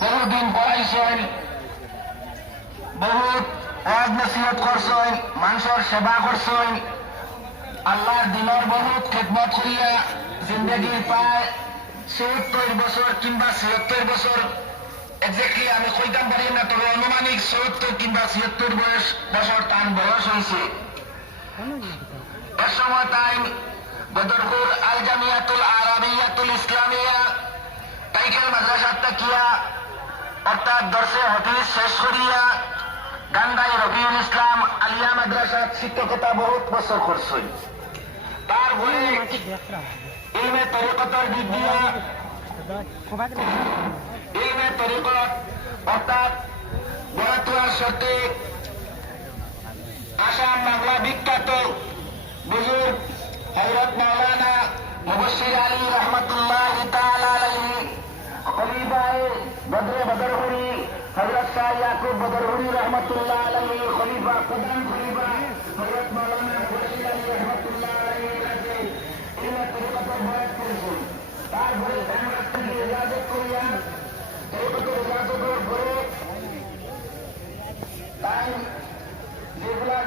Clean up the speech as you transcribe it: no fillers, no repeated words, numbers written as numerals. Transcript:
বহুদিন পড়াইছেন, বহুত ওয়াজ নসিহত করছেন, মানুষের সেবা করছেন, আল্লাহর দিনের বহুত খেদমত করিয়া জিন্দগির প্রায় ৭৪ বছর কিংবা ৭৬ বছর, এক্স্যাক্টলি আমি কইতাম পারি না, তবে আনুমানিক ৭৪ কিংবা ৭৬ বছর তার বয়স হয়েছে। এ সময় তাই বদরপুর আল জামিয়াতুল আরাবিয়াতুল ইসলামিয়া টাইকেল মাদ্রাসা তাকিয়া অর্থাৎ দর্শে হাদিস শেষ করিয়া গান্ধাই রবিউল ইসলাম আলিয়া মাদ্রাসার শিক্ষকতা বহুত বছর করছেন। তারপরে ইলমে তরিকতের দিক দিয়া ইলমে তরিকত অর্থাৎ বড়াতুয়ার সাথে আসাম বাংলা বিখ্যাত বুজুর্গ হযরত মাওলানা মুবশির আলী রহমতুল্লাহ তাআলা আলাইহি, খলিফায়ে বদরে বদরহুরি হযরত শাহ ইয়াকুব বদরহুরি রহমতুল্লাহ আলাইহি, খলিফা প্রধান খলিফা হযরত মাওলানা মুবশির আলী রহমতুল্লাহ আলাইহি কাছে ইলমে তরিকতের বয়ান করেছেন। তারপরে বাংলাদেশ থেকে ইজাজত করিয়া তরিকতের ইজাজতের পরে তাই যেগুলা